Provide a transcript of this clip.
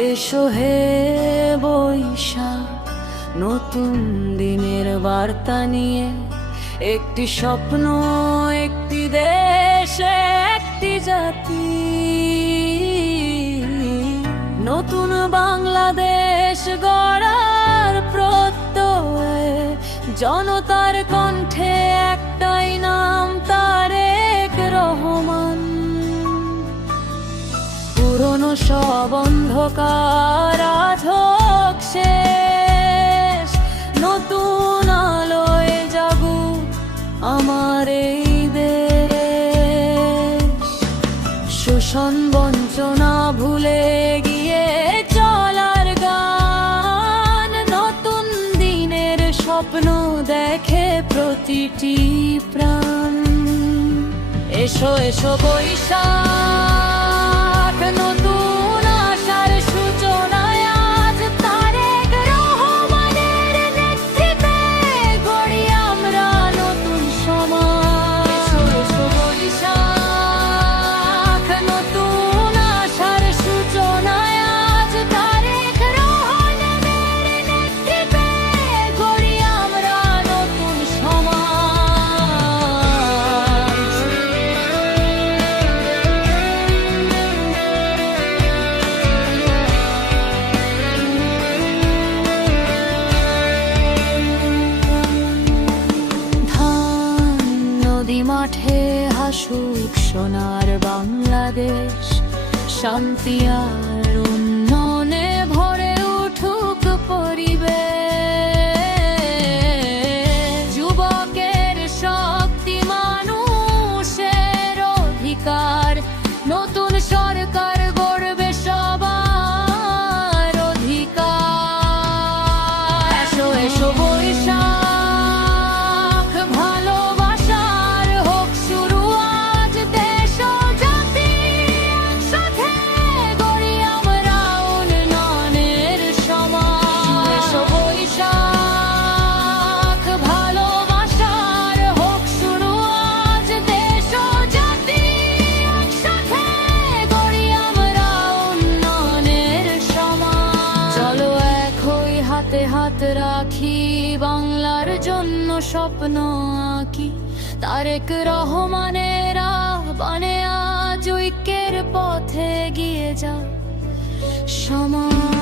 এসো হে বৈশাখ, নতুন দিনের বার্তা নিয়ে, একটি স্বপ্ন, একটি দেশ, একটি জাতি। নতুন বাংলাদেশ গড়ার প্রত্যয়ে জনতার কণ্ঠে একটাই নাম, তারেক রহমান। পুরনো সব অন্ধকার আজ হোক শেষ, নতুন আলোয় জাগুক আমার এই দেশ। শোষণ বঞ্চনা ভুলে গিয়ে চলার গান, নতুন দিনের স্বপ্ন দেখে প্রতিটি প্রাণ। এসো এসো বৈশাখ, নতুন আশার সূচনায় আজ তারেক রহমানের নেতৃত্বে গড়ি আমরা নতুন সমাজ। এসো এসো বৈশাখ, নতুন আশার সূচনায় আজ তারেক রহমানের নেতৃত্বে গড়ি আমরা নতুন সমাজ। নদী মাঠে হাসুক সোনার বাংলাদেশ, শান্তি আর উন্নয়নে ভরে উঠুক পরিবেশ। যুবকের শক্তি, মানুষের অধিকার, নতুন সরকার গড়বে সবার অধিকার। এসো এসো বৈশাখ, ভালোবাসার হোক শুরু আজ দেশ ও জাতি। একসাথে গড়ি আমরা উন্নয়নের সমাজ। এসো বৈশাখ, ভালোবাসার হোক শুরু আজ দেশ ও জাতি। একসাথে গড়ি আমরা উন্নয়নের সমাজ। চলো এক হই, হাতে হাত রাখি, বাংলার জন্য স্বপ্ন আঁকি। তারেক রহমানের আহ্বানে আজ ঐক্যের পথে এগিয়ে যাও সমাজ।